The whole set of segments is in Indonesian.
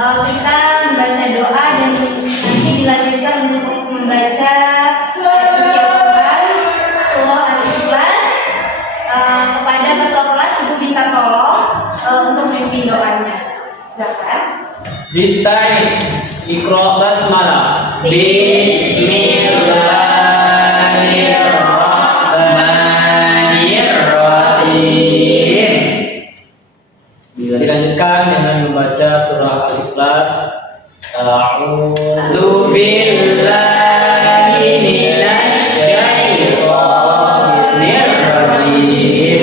kita membaca doa dan nanti dilanjutkan untuk membaca suci Al-Quran surah Al-Ikhlas. Kepada ketua kelas ibu minta tolong untuk memimpin doanya. Silakan. Bismillah, Iqra basmalah. Bismillahirrahmanirrahim. Dilanjutkan dengan membaca surah Al-Ikhlas. A'udzu billahi minasyaitonir rajim.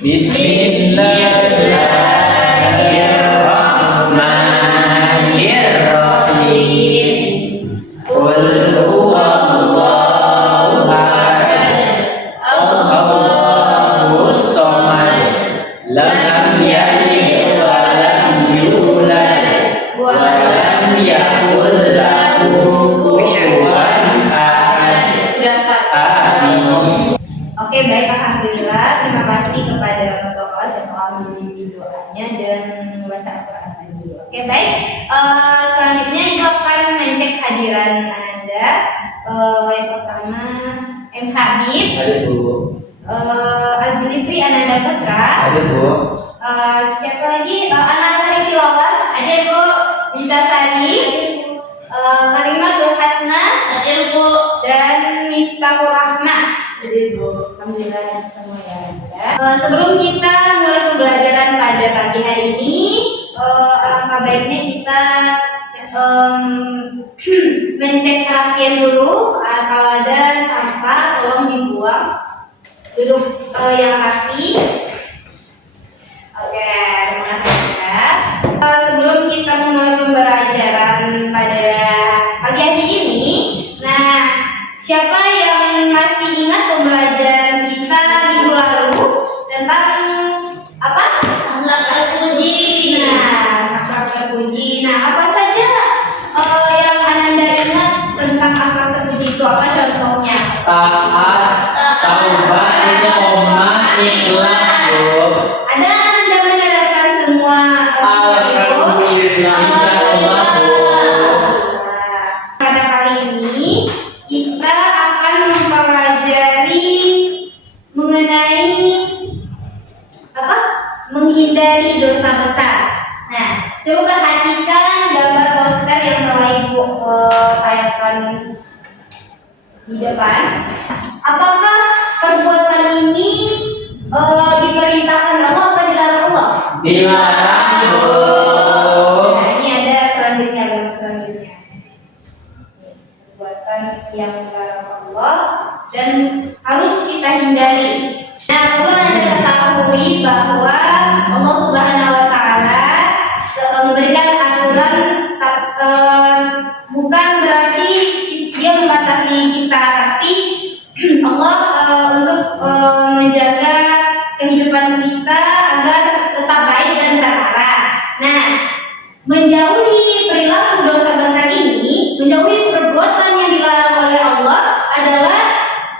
Bismillahirrahmanirrahim. Qul huwallahu ahad, Allahus samad, lam yalid wa lam yulad wa lam yakul lahu kufuwan ahad. Amin. Oke, baik, alhamdulillah. Terima kasih kepada ketua kelas yang telah membimbing doanya dan membaca Al-Quran tadi. Oke, baik. Selanjutnya itu akan mengecek hadiran Anda. Yang pertama M Habib, Hadir Bu. Azlifri Ananda Putra. Hadir Bu. Siapa lagi? Anak Sari Tilawat. Hadir Bu. Minta Sari. Kalimatul Hasna. Hadir Bu. Dan Miftahur Rahmah. Hadir Bu. Alhamdulillah semua ya. Sebelum kita mulai pembelajaran pada pagi hari ini, alangkah baiknya kita mencek kerapian dulu. Kalau ada sampah tolong dibuang. Duduk yang rapi. Oke, terima kasih ya. Sebelum kita memulai pembelajaran pada pagi hari ini, nah, siapa yang masih ingat pembelajaran kita minggu lalu tentang apa? Akhlak terpuji. Nah, akhlak terpuji. Nah, apa saja yang Ananda ingat tentang akhlak terpuji itu? Apa contohnya? Taat, taubat, istiqomah, ikhlas Bu. Ada Anda menerapkan semua Alhamdulillah, insyaallah Bu. Pada kali ini kita akan mempelajari mengenai apa? Menghindari dosa besar. Nah, coba perhatikan gambar poster yang telah Ibu tayangkan di depan. Apakah perbuatan ini diperintahkan Allah atau dilarang Allah? Dilarang Bu. Nah, ini ada selanjutnya, perbuatan yang dilarang Allah dan harus kita hindari. Nah, perlu Anda ketahui bahwa Allah Subhanahu wa Ta'ala memberikan aturan, bukan berarti Dia membatasi kita, tapi Allah untuk menjaga kehidupan kita agar tetap baik dan terarah. Nah, menjauhi perilaku dosa besar ini, menjauhi perbuatan yang dilarang oleh Allah adalah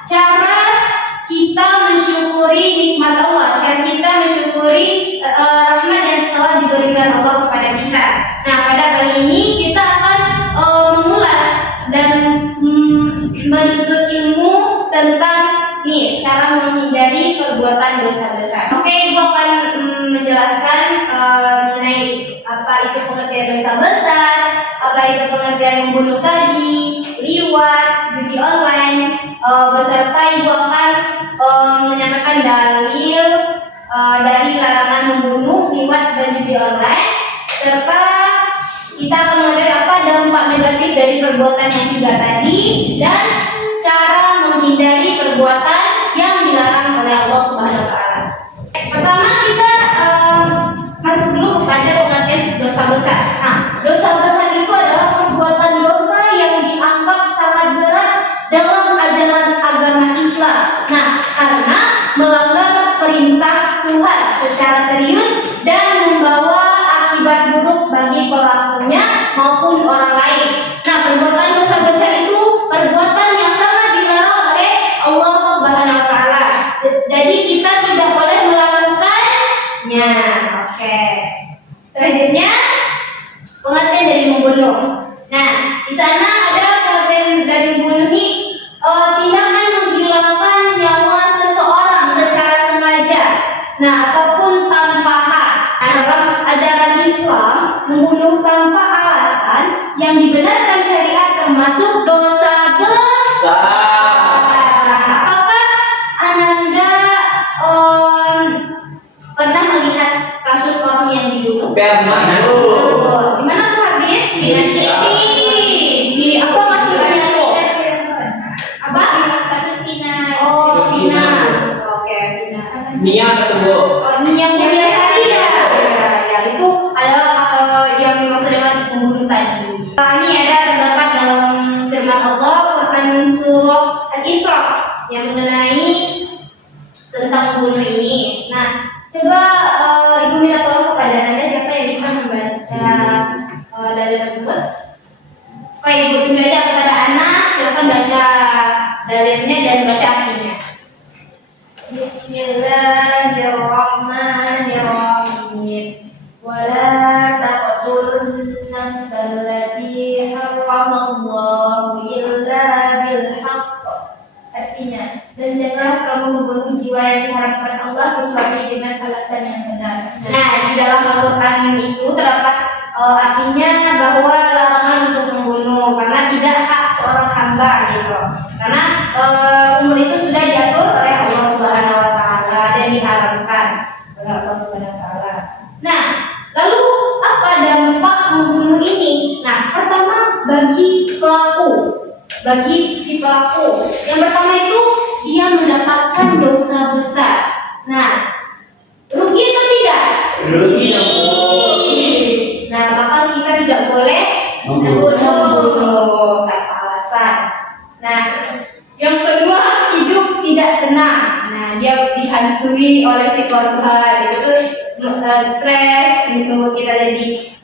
cara kita mensyukuri nikmat Allah, cara kita mensyukuri rahmat yang telah diberikan Allah kepada kita. Nah, pada kali ini kita akan mengulas dan menuntut ilmu tentang nih cara menghindari perbuatan dosa besar. Oke, Ibu akan menjelaskan mengenai apa itu pengertian dosa besar, apa itu pengertian membunuh tadi, liwat, judi online, beserta Ibu akan menyampaikan dalil dari larangan membunuh, liwat, dan judi online, serta kita akan mengetahui apa dampak negatif dari perbuatan yang tiga tadi dan cara menghindari perbuatan yang dilarang oleh Allah Subhanahu wa Ta'ala. Pertama kita masuk dulu kepada pengertian dosa besar. Nah, dosa besar itu adalah perbuatan dosa yang dianggap sangat berat dalam ajaran agama Islam. Nah, karena melanggar perintah Tuhan secara serius dan membawa akibat buruk bagi pelakunya maupun orang lain. Nah, perbuatan dosa besar itu perbuatan yang sangat dilarang oleh Allah Subhanahu wa Ta'ala. Jadi kita tidak boleh melakukannya. Oke. Selanjutnya pengertian membunuh. Nah, di sana ada pengertian dari membunuh ini tindakan menghilangkan nyawa seseorang secara sengaja, nah ataupun tanpa hak. Nah, dalam ajaran Islam, membunuh tanpa alasan yang dibenarkan syariat termasuk dosa besar. Apakah Ananda pernah melihat kasus orang yang dibunuh? Pernah. Oh, gimana tuh Habib? Di apa kasusnya tuh? Apa? Kasus Pina. Oh, Vina. Oke, Vina. Nia satu bu. Oh, ini yang mulia tadi ya. Ya, itu adalah yang dimaksud dengan pembunuh tadi. Ini ada terdapat dalam firman Allah Quran surah Al-Isra yang mengenai tentang membunuh ini. Nah, coba Ibu minta tolong kepada Anda siapa yang bisa membaca dalil tersebut. Kok Ibu tunjuk aja kepada anak, silakan baca dalilnya dan baca artinya. Bismillahirrahmanirrahim. Wala taqtulun nafsallati harramallahu illa bil haqq. Artinya, dan janganlah kamu membunuh jiwa yang diharamkan Allah kecuali dengan alasan yang benar. Nah, di dalam Al-Quran itu terdapat artinya bahwa larangan untuk membunuh karena tidak hak seorang hamba gitu. Karena umur itu sudah diatur oleh Allah Subhanahu Wa Taala dan diharamkan oleh Allah Subhanahu Wa Taala. Nah, lalu apa dampak membunuh ini? Nah, pertama bagi pelaku, bagi si pelaku, yang pertama itu dia mendapatkan dosa besar. Nah, rugi atau tidak? Rugi ya bu. Nah, maka kita tidak boleh membunuh tanpa alasan. Nah, yang kedua hidup tidak tenang. Nah, dia dihantui oleh si korban itu stres, itu kita jadi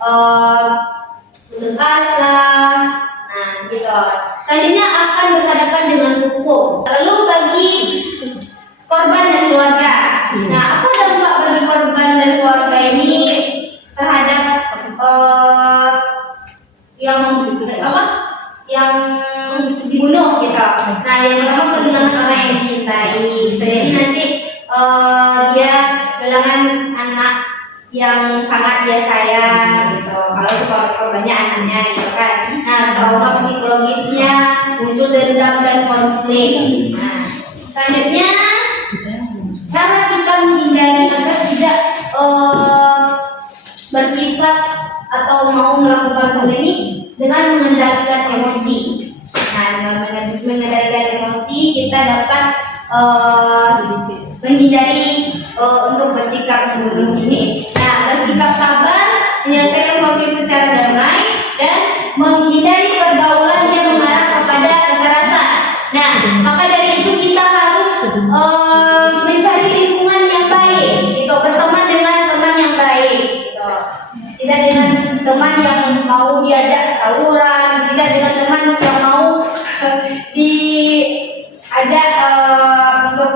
putus asa. Nah, gitu. Selanjutnya akan berhadapan dengan hukum. Lalu bagi korban dan keluarga. Nah, apa dampak bagi korban dan keluarga ini terhadap yang apa? Yang dibunuh gitu. Nah, yang pertama kehilangan orang yang dicintai. Bisa jadi nanti dia kehilangan anak yang sangat dia sayang gitu. Kalau korbannya anaknya gitu kan. Nah, trauma psikologisnya muncul dari zaman konflik. Nah, selanjutnya cara kita menghindari agar tidak bersifat atau mau melakukan bunuh ini dengan mengendalikan emosi. Nah, dengan mengendalikan emosi kita dapat menghindari untuk bersikap membunuh ini. Nah, bersikap sabar, menyelesaikan konflik secara damai, dan menghindari pergaulan yang mengarah kepada kekerasan. Nah, maka dari itu kita harus mencari lingkungan yang baik, gitu. Berteman dengan teman yang baik, gitu. Tidak dengan teman yang mau diajak tawuran, tidak dengan teman yang mau diajak untuk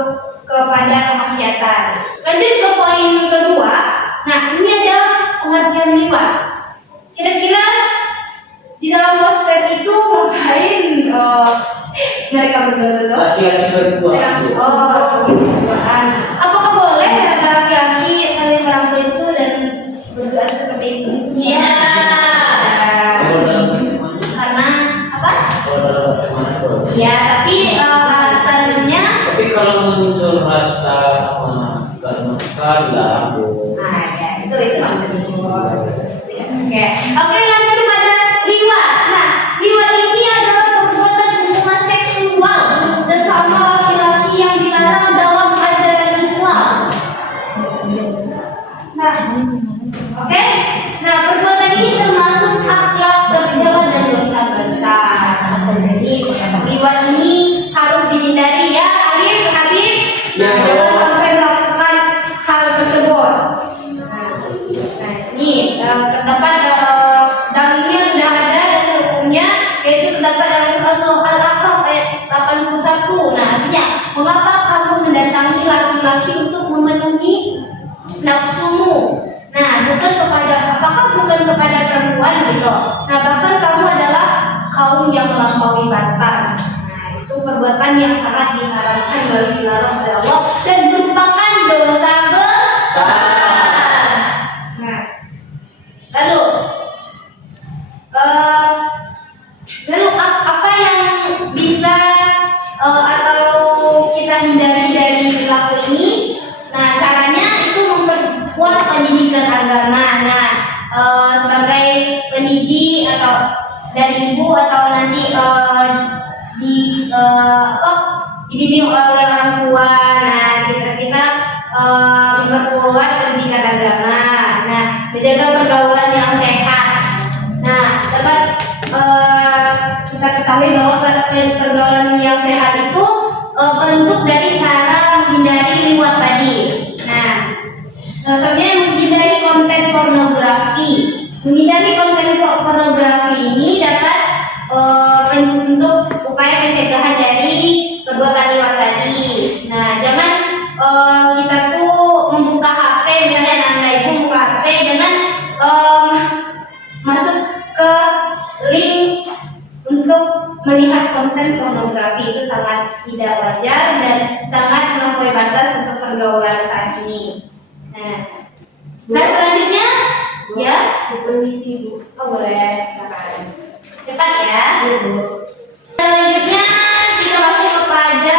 kepada kemaksiatan. Lanjut ke poin kedua. Nah, ini ada pengertian liwat. Kira-kira di dalam poster itu ngapain mereka berdua itu? Laki-laki berdua. Oh, berduaan. Apakah boleh ada laki-laki saling merangkul itu dan berduaan seperti itu? Iya. Kalau dalam bagaimana? Karena apa? Kalau dalam bagaimana boleh. Iya, tapi alasannya. Tapi kalau muncul rasa sama suka dilarang bu. Nah, ya itu maksudnya. Oke, lanjut kepada liwat. Nah, liwat ini adalah perbuatan hubungan seksual sesama laki-laki yang dilarang dalam ajaran Islam. Nah, oke. Nah, perbuatan ini termasuk akhlak tercela dan dosa besar. Jadi, liwat ini harus dihindari ya, Habib. Nah, jangan sampai melakukan hal tersebut. Nah, ini terdapat dalilnya sudah ada dasar hukumnya, yaitu terdapat dalam surah Al-A'raf ayat 81. Nah, artinya mengapa kamu mendatangi laki-laki untuk memenuhi nafsumu? Nah, bukan kepada perempuan gitu. Nah, bahkan yang melampaui batas. Nah, itu perbuatan yang sangat diharamkan dan dilarang oleh Allah dan merupakan dosa besar. Nah, lalu apa yang bisa atau kita hindari dari perilaku ini? Nah, caranya itu memperkuat pendidikan agama. Nah, sebagai pendidik atau dari ibu atau nanti dibimbing oleh orang tua. Nah, kita memperkuat pendidikan agama. Nah, menjaga pergaulan yang sehat. Nah, dapat kita ketahui bahwa pergaulan yang sehat itu bentuk dari cara menghindari liwat tadi. Nah, sebenarnya menghindari konten pornografi. Menghindari konten pornografi ini dapat bentuk upaya pencegahan dari perbuatan liwat tadi. Nah, jangan kita tuh membuka HP, misalnya anak ibu membuka HP, jangan masuk ke link untuk melihat konten pornografi. Itu sangat tidak wajar dan sangat melampaui batas untuk pergaulan saat ini. Nah, selanjutnya ya, Permisi Bu. oh boleh, silakan. Cepat ya. Bu. Selanjutnya kita masuk kepada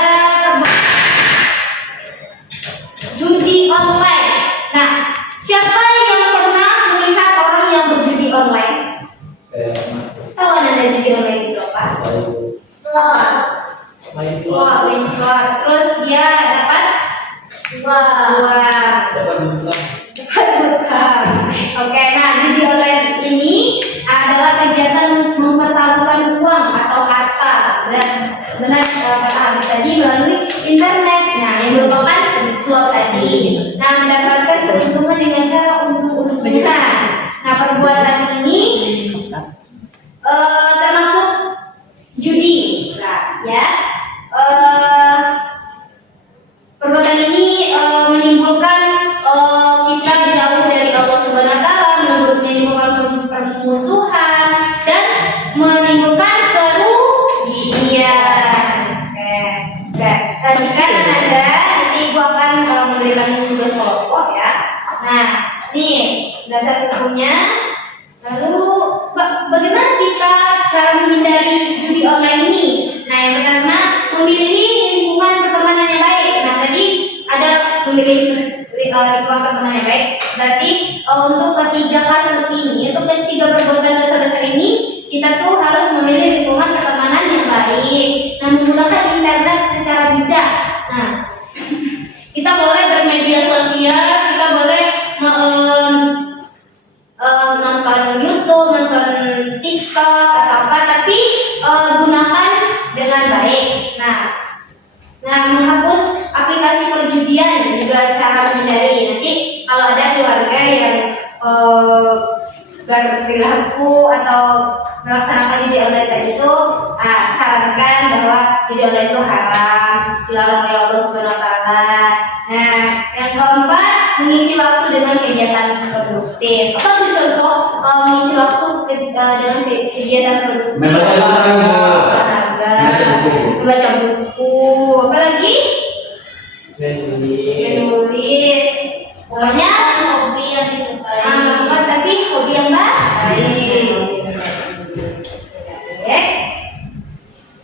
judi online. Nah, siapa yang pernah melihat orang yang berjudi online? Tahu ada judi online itu apa? Slot. Main slot. Terus dia dapat uang. Dapat utang. Oke, nah judi online ini adalah kegiatan mempertaruhkan uang atau harta. Benar kata Habib tadi, melalui internet. Nah, yang merupakan slot tadi. Nah, mendapatkan keuntungan dengan cara untung-untungan. Nah, perbuatan ini termasuk judi. Nah, ya. Perbuatan ini menimbulkan kita jauh dari Allah Subhanahu wa taala, menimbulkan permusuhan dan menimbulkan kerugian. Oke. Lanjutkan ada, nanti ibu akan memberikan tugas kelompok ya. Nah, nih dasar hukumnya. Lalu bagaimana kita cara menghindari judi online ini? Nah, yang pertama, memilih lingkungan pertemanan yang baik. Nah, tadi ada memilih lingkungan pertemanan yang baik. Berarti untuk ketiga kasus ini, untuk ketiga perbuatan dosa besar ini, kita tuh harus memilih lingkungan pertemanan yang baik. Nah, menggunakan internet secara bijak. Nah, kita boleh bermedia sosial, kita boleh nonton YouTube, nonton TikTok atau apa, tapi gunakan dengan baik. Nah, menghapus aplikasi perjudian juga cara menghindari. Nanti kalau ada keluarga yang berperilaku atau melaksanakan judi online tadi itu, sarankan bahwa judi online itu haram, dilarang oleh Allah Subhanahu wa taala. Nah, yang keempat, mengisi waktu dengan kegiatan produktif. Apa tuh contoh mengisi waktu dengan kegiatan produktif? Olahraga, membaca buku, apa lagi? Menulis. Pokoknya Hobi yang disukai. tapi hobi yang baik. Oke.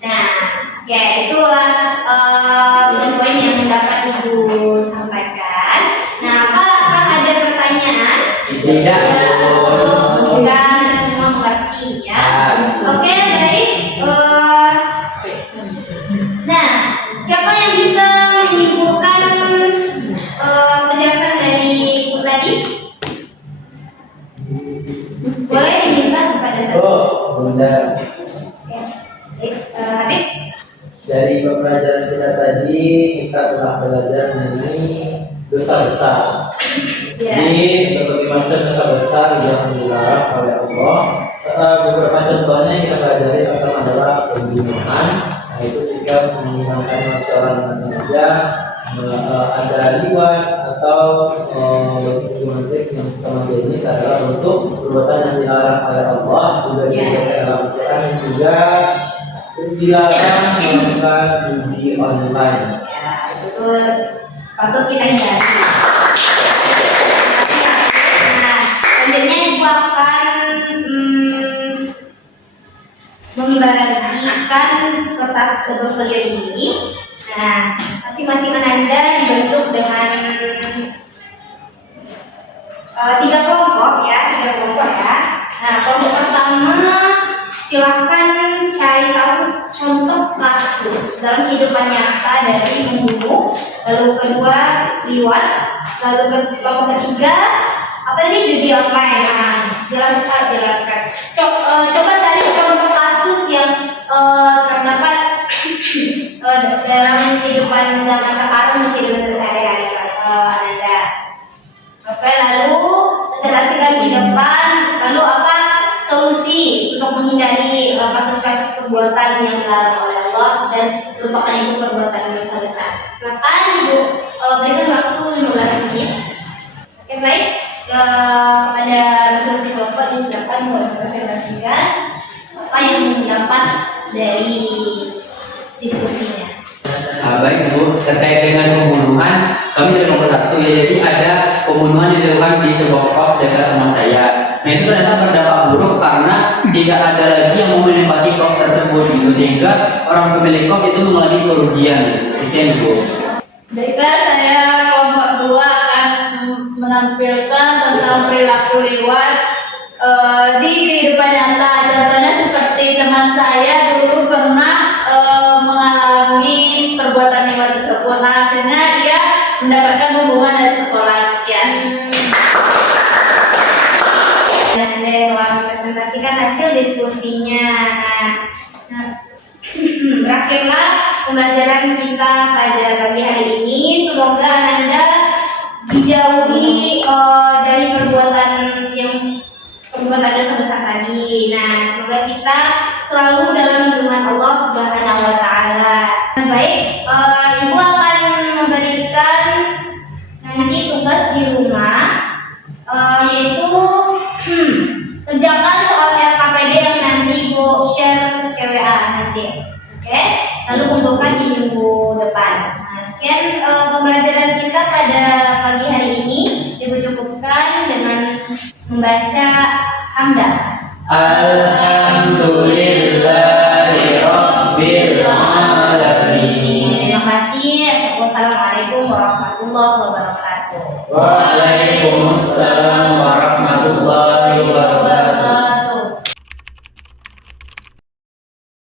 Nah, ya itulah poin yang dapat Ibu sampaikan. Nah, apakah ada pertanyaan? Tidak. Semoga Anda semua mengerti ya. Oke, baik. Nah, siapa yang bisa menyimpulkan penjelasan dari Ibu tadi? Boleh diminta kepada saya. Bunda. Oke. Baik, Habib. Dari pembelajaran kita tadi, kita telah belajar mengenai dosa besar. Ya. Jadi berbagai macam dosa besar yang dilarang oleh Allah. Beberapa contohnya yang kita pelajari pertama adalah pembunuhan. Nah, itu jika menghilangkan seorang dengan sengaja, ada liwat atau hubungan seks yang sama ini adalah bentuk perbuatan yang dilarang oleh Allah juga dijelaskan dalam Quran dan juga dilarang melakukan judi online. Ya, itu patut kita hindari. Nah, selanjutnya ibu akan membagikan kertas portfolio ini. Nah, masing-masing Anda dibentuk dengan 3 kelompok ya. Nah, kelompok pertama silahkan cari tahu contoh kasus dalam kehidupan nyata dari pembunuh. Lalu kedua liwat. Lalu kelompok ketiga apa tadi, judi online. Nah, jelaskan. Coba cari contoh kasus yang terdapat dalam kehidupan zaman sekarang dan kehidupan sehari-hari Anda. Oke, lalu presentasikan di depan. Lalu apa solusi untuk menghindari kasus-kasus perbuatan yang dilarang oleh Allah dan merupakan itu perbuatan dosa besar. Silakan Ibu berikan waktu 15 menit. Oke, baik. Kepada masing-masing kelompok disilakan untuk mempresentasikan apa yang didapat dari diskusinya. Baik Bu, terkait dengan pembunuhan, kami dari kelompok 1 ya, jadi ada pembunuhan yang dilakukan di sebuah kos dekat rumah saya. Nah itu ternyata berdampak buruk karena tidak ada lagi yang mau menempati kos tersebut gitu, sehingga orang pemilik kos itu mengalami kerugian. Sekian Bu. Baiklah, saya kelompok 2 akan menampilkan tentang perilaku liwat di kehidupan nyata. Contohnya seperti teman saya dulu pernah mengalami perbuatan liwat tersebut. Nah, akhirnya ia mendapatkan hukuman dari sekolah. Sekian. Dan Anda telah mempresentasikan hasil diskusinya. Nah, berakhirlah pembelajaran kita pada pagi hari ini. Semoga Anda dijauhi dari perbuatan dosa besar tadi. Nah, semoga kita selalu dalam lindungan Allah Subhanahu wa taala. Nah, baik, Ibu akan memberikan nanti tugas di rumah, yaitu kerjakan soal RKPD yang nanti Ibu share ke WA nanti. Oke? Lalu kumpulkan di minggu depan. Nah, sekian pembelajaran kita pada pagi hari ini. Ibu cukupkan dengan membaca hamdah. Alhamdulillahirabbil alamin. Terima kasih. Wassalamualaikum warahmatullahi wabarakatuh. Waalaikumsalam warahmatullahi wabarakatuh.